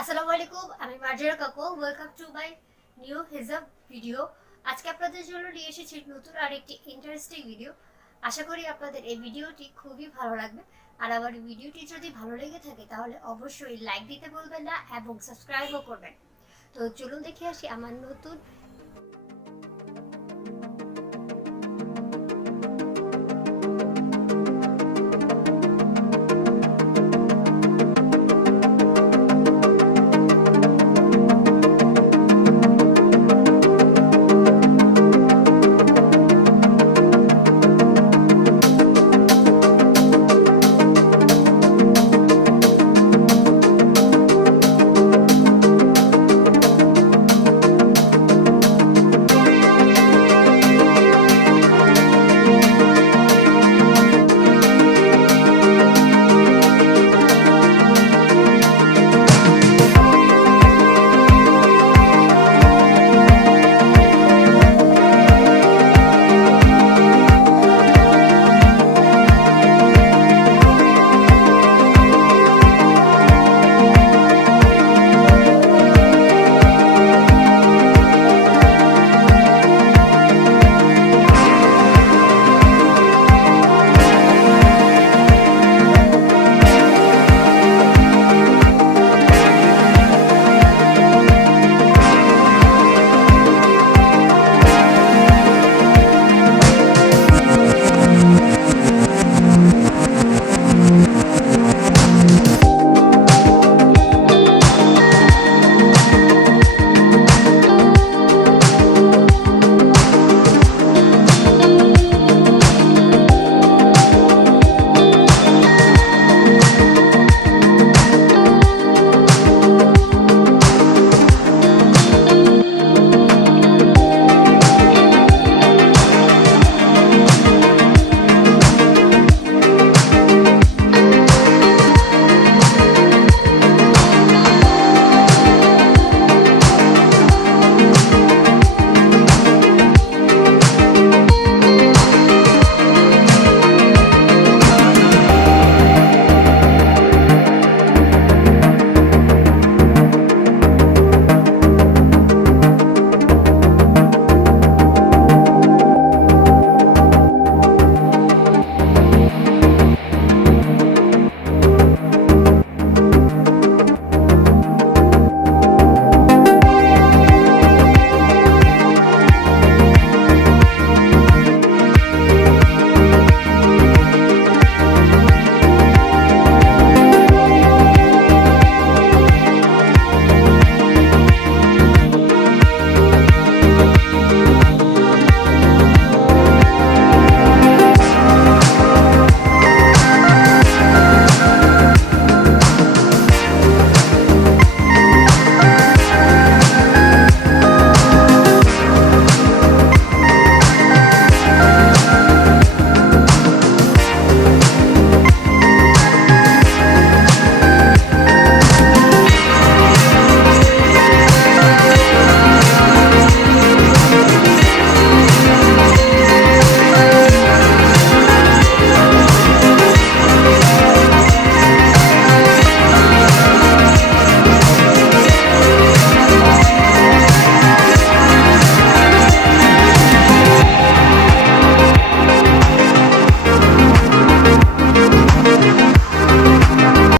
আসসালামু আলাইকুম, আমি মার্জানা কাকন। ওয়েলকাম টু মাই নিউ হিজাব ভিডিও। আজকে আপনাদের জন্য নিয়ে এসেছি নতুন আরেকটি ইন্টারেস্টিং ভিডিও। আশা করি আপনাদের এই ভিডিওটি খুবই ভালো লাগবে। আর আমার ভিডিওটি যদি ভালো লেগে থাকে তাহলে অবশ্যই লাইক দিতে ভুলবেন না এবং সাবস্ক্রাইবও করবেন। তো চলুন দেখে আসি আমার নতুন